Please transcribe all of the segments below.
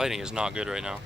lighting is not good right now.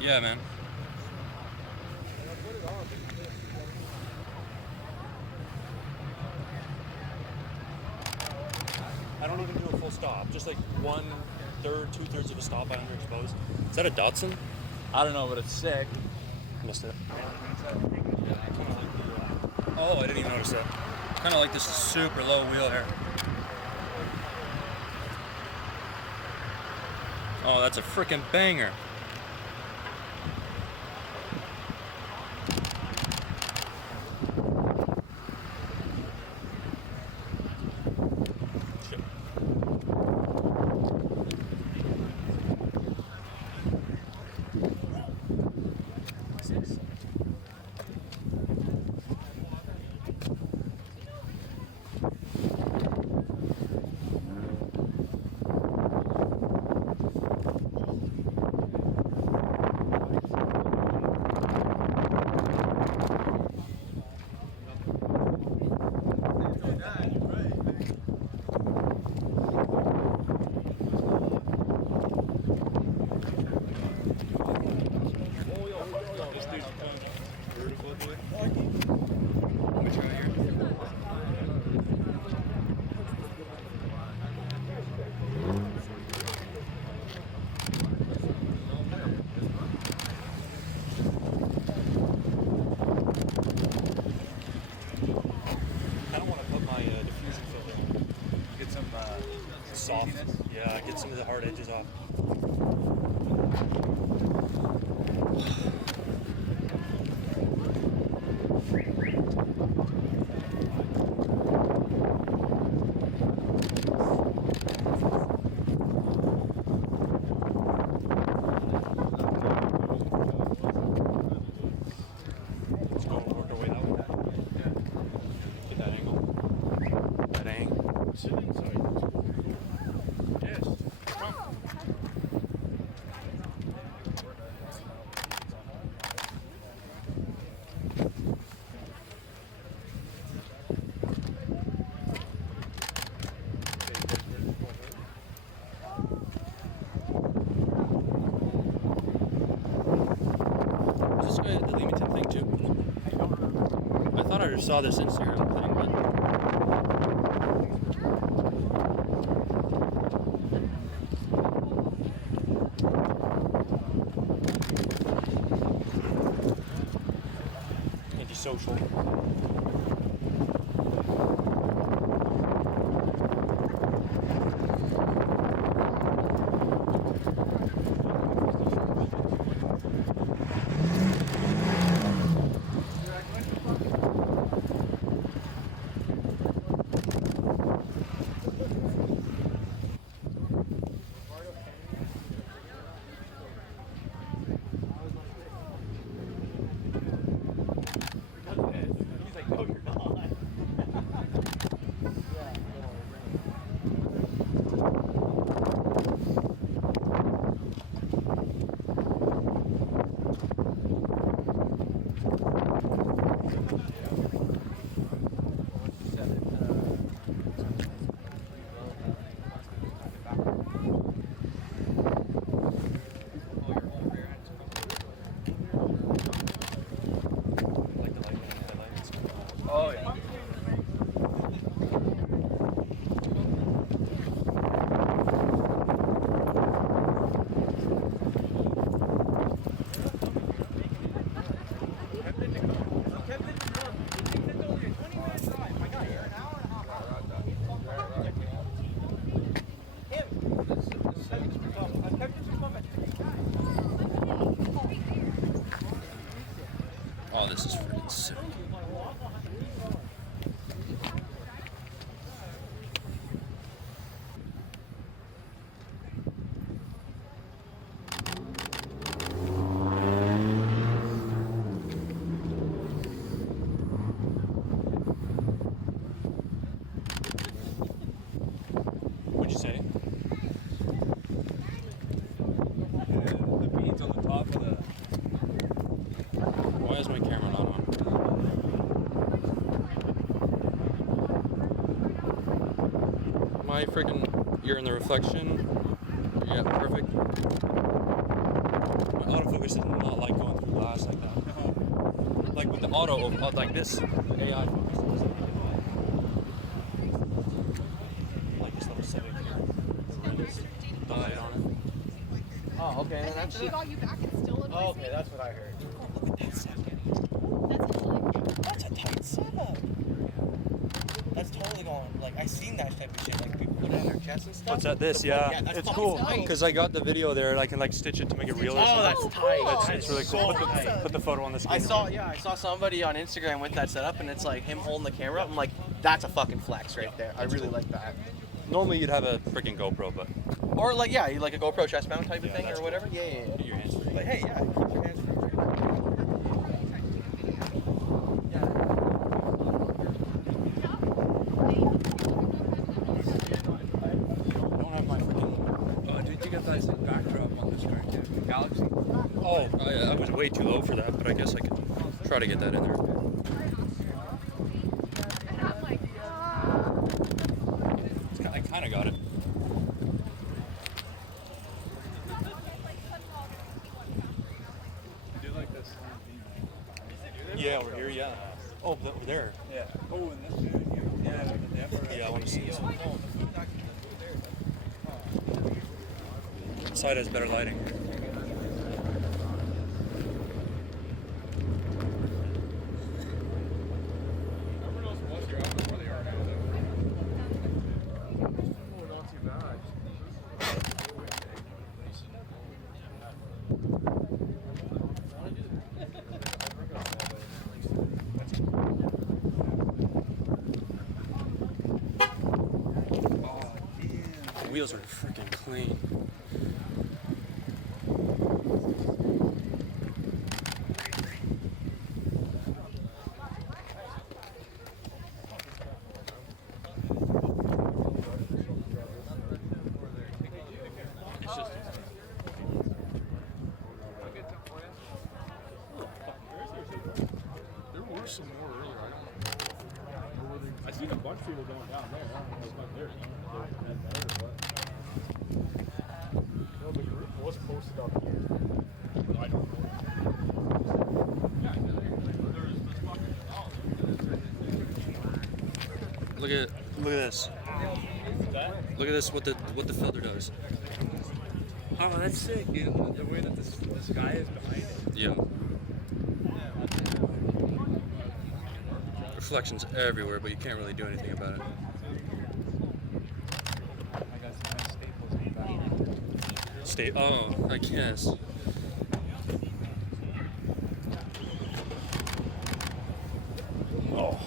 Yeah, man. I don't even do a full stop. Just like 1/3, 2/3 of a stop I underexpose. Is that a Datsun? I don't know, but it's sick. Missed it. Oh, I didn't even notice that. Kind of like this super low wheel here. Oh, that's a freaking banger. Soft. Yeah, get some of the hard edges off. Let's go work our way that way. Get that angle. That angle. I just saw this Instagram thing, but antisocial. He's like, no, you're not. Oh, this is freaking sick. What'd you say? The beads on the top of the. Why is my camera not on? My freaking, you're in the reflection. Yeah, perfect. My autofocus is not like going through glass like that. Like with the auto, like this, the AI focus. Like this little Civic here. The rims died on it. Oh, okay. And then she got you back and still annoys Oh, okay, me? that's what I heard. Look at that second. That's a tight setup. That's totally going. Like I seen that type of shit. Like people put it on their chest and stuff. What's that? This, The- yeah. that's It's fucking cool tight. because I got the video there and I can like stitch it to make it real or Oh, something. that's Oh, tight. cool. That's It's really cool. so Put the, tight. put the photo on the screen. I saw somebody on Instagram with that setup, and it's like him holding the camera up. I'm like, that's a fucking flex right there. I really like that. Normally you'd have a freaking GoPro, but Or like, yeah, like a GoPro chest mount type of Yeah, thing that's or whatever. Yeah, yeah, get your hands free. Like, hey, yeah, keep your hands free. I don't have my freaking. Oh, dude, you got that backdrop on this car, too. Galaxy. Oh, I was way too low for that, but I guess I could try to get that in there. I kind of got it. Do like this. Yeah, over here, yeah. Oh, over there. Yeah. Oh, and this dude. Yeah, like the depth. Yeah, I want to see this one. What side has better lighting? The wheels are freaking clean. There were some more earlier. I seen a bunch of people going down there. I don't know if it's not there. No, the group was posted up here. But I don't know. Look at this. Look at this. What the filter does. Oh, that's sick, dude. The way that the sky is behind it. Yeah. Reflections everywhere, but you can't really do anything about it. I got some nice staples in the back. Stay. Oh, I guess. Oh.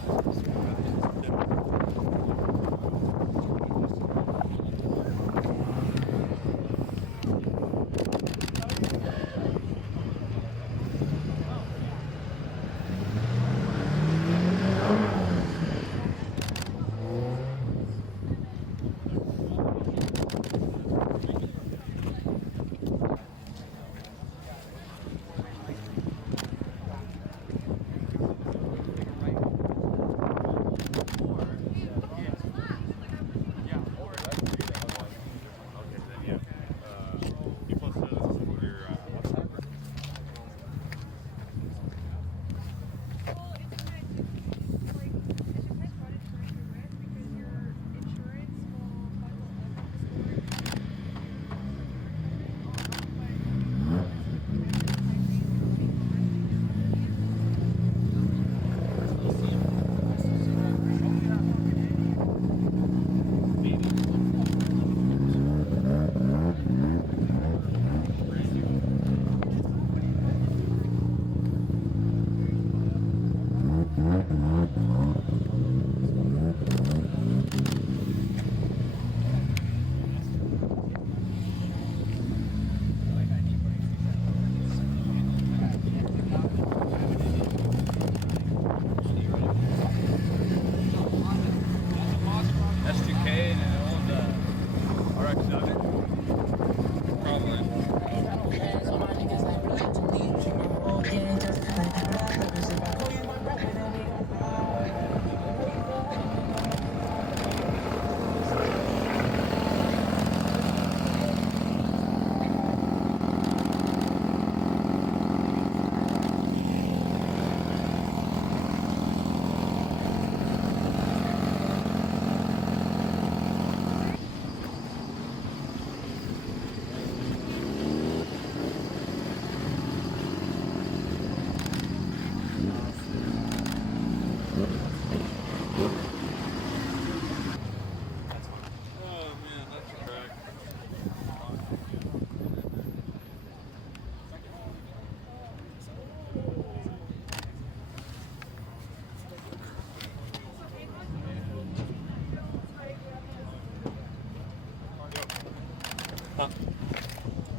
Huh?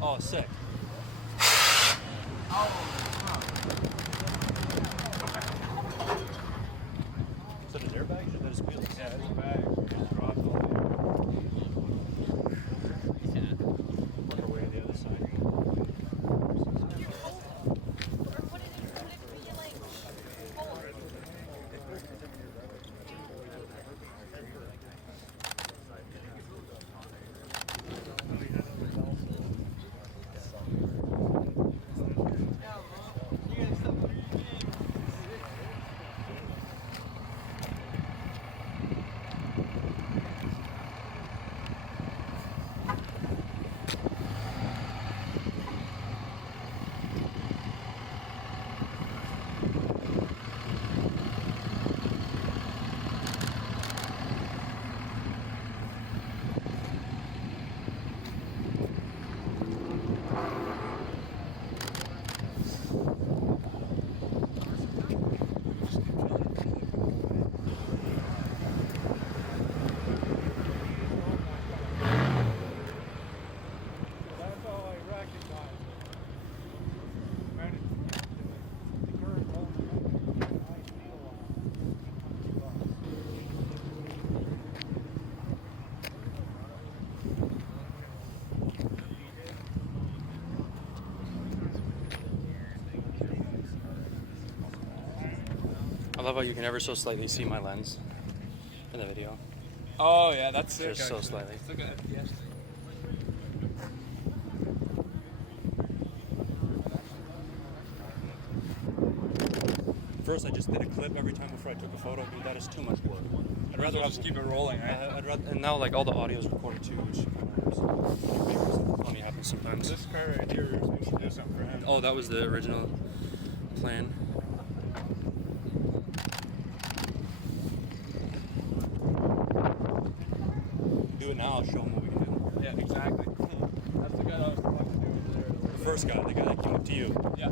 Oh, sick. Is that his airbags or is that his wheels? Yeah, it's a bag. Just dropped all Work our way to the other side. That's all I recognize. Man, the current moment, I feel I love how you can ever so slightly see my lens in the video. Oh yeah, that's sick. Just so actually. slightly. It's like a FPS. First, I just did a clip every time before I took a photo. Dude, that is too much work. I'd rather Just keep it rolling, right? I'd rather, and now like all the audio is recorded too, which funny happens sometimes. this car right here, we should do something for him. Oh, that was the original plan. Do it now. I'll show him what we can do. Yeah, exactly. That's the guy that I was talking to over there. The first guy, the guy that came up to you. Yeah.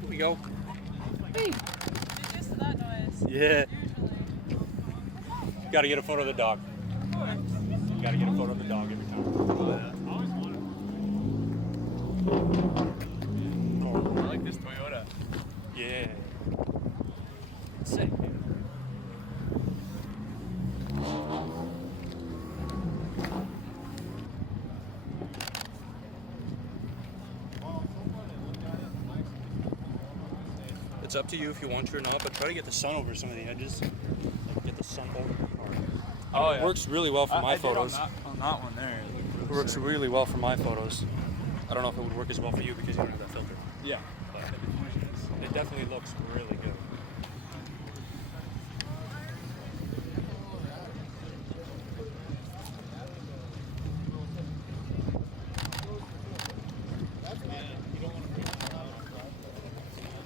Here we go. Get used to that noise. Yeah. Got to get a photo of the dog. Got to get a photo of the dog every time. I like this Toyota. Yeah. Sick. It's up to you if you want to or not, but try to get the sun over some of the edges. Like get the sun over. Oh It works really well for my I did photos. on that one there. It looked It really works sick. really well for my photos. I don't know if it would work as well for you because you don't have that filter. Yeah. But it definitely looks really good.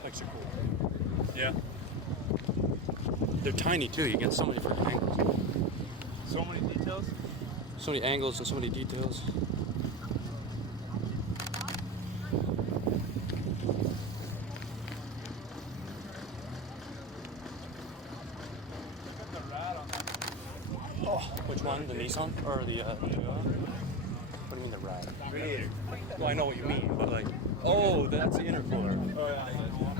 Looks cool. Yeah. They're tiny too. You get so many different angles. So many details. So many angles and so many details. Oh, which one? The Nissan or the Toyota? What do you mean the ride? Radiator. Well, I know what you mean, but like, oh, that's the intercooler. Oh yeah.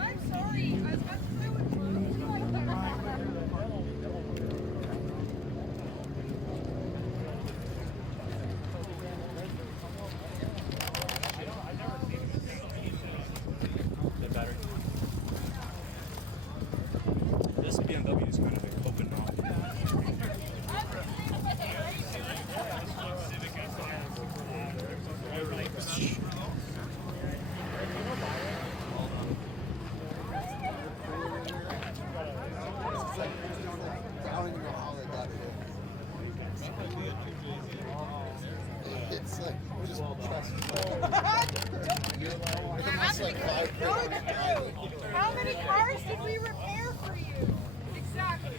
I'm sorry. I was about to say what you like that. The battery. This BMW is kind of an open mouth. I don't even know how they got it in. It's like, just trust me. It's like 5 No, it's true. How many cars did we repair for you? Exactly.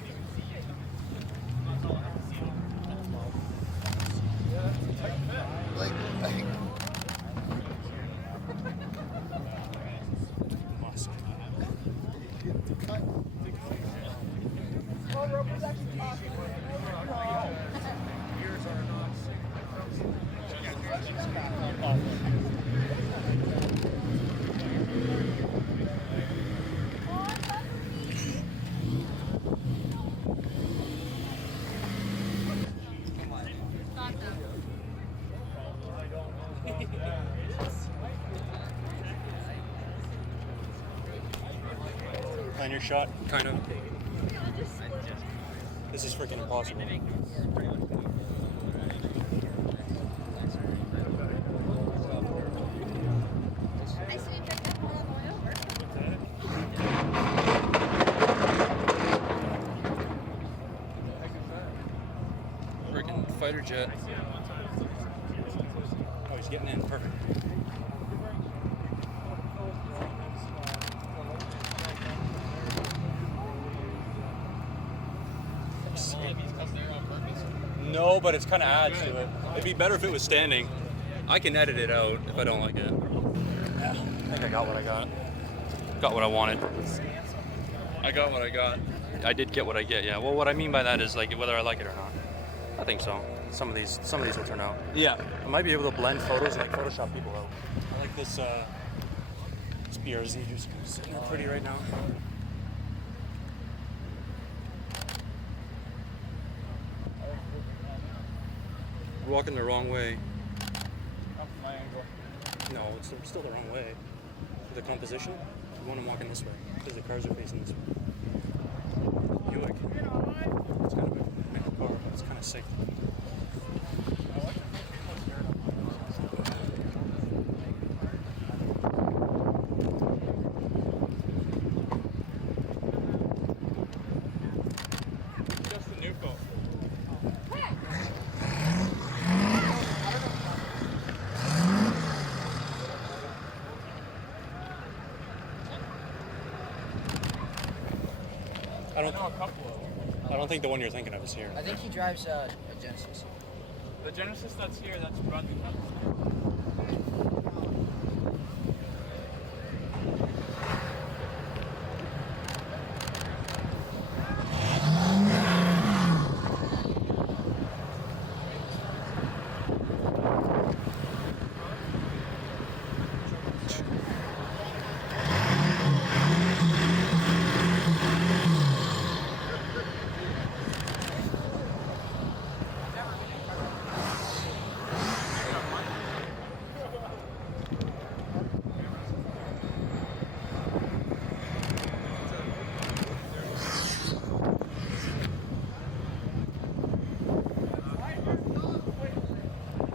Plan your shot, kind of. This is freaking impossible. I see you picked up one on the way over. Freaking fighter jet. Oh, he's getting in. Perfect. No, but it's kind of adds to it. It'd be better if it was standing. I can edit it out if I don't like it. Yeah, I think I got what I got. Got what I wanted. I got what I got. I did get what I get. Yeah. Well, what I mean by that is like whether I like it or not. I think so. Some of these will turn out. Yeah. I might be able to blend photos and like Photoshop people out. I like this. This BRZ just sitting there pretty right now. We're walking the wrong way. No, it's still the wrong way. The composition, we want them walking this way because the cars are facing this way. Buick. It's kind of a metal car, but it's kind of sick. I don't think the one you're thinking of is here. I think he drives a Genesis. The Genesis that's here, that's Bradley.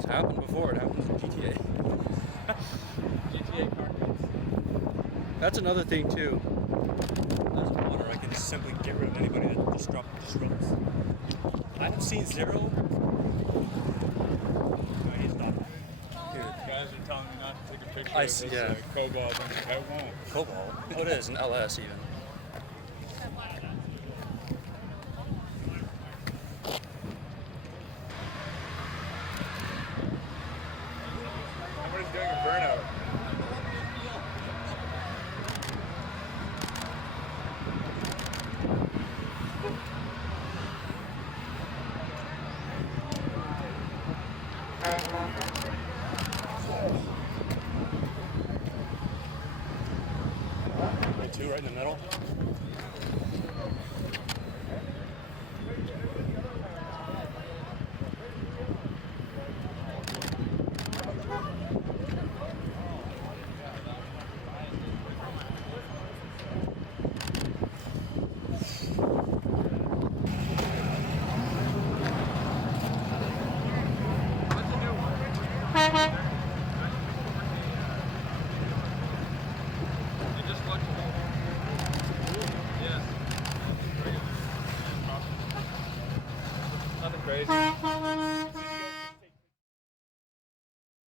Happened before. It happens in GTA. GTA car kits. That's another thing too. As a modder, I can simply get rid of anybody that disrupts. I have seen Zero. No, he's not. Guys are telling me not to take a picture I of see, this yeah. Cobalt. I'm like, I won't. Cobalt. Oh, it is an LS even. Somebody's doing a burnout. Two right in the middle. Nothing crazy.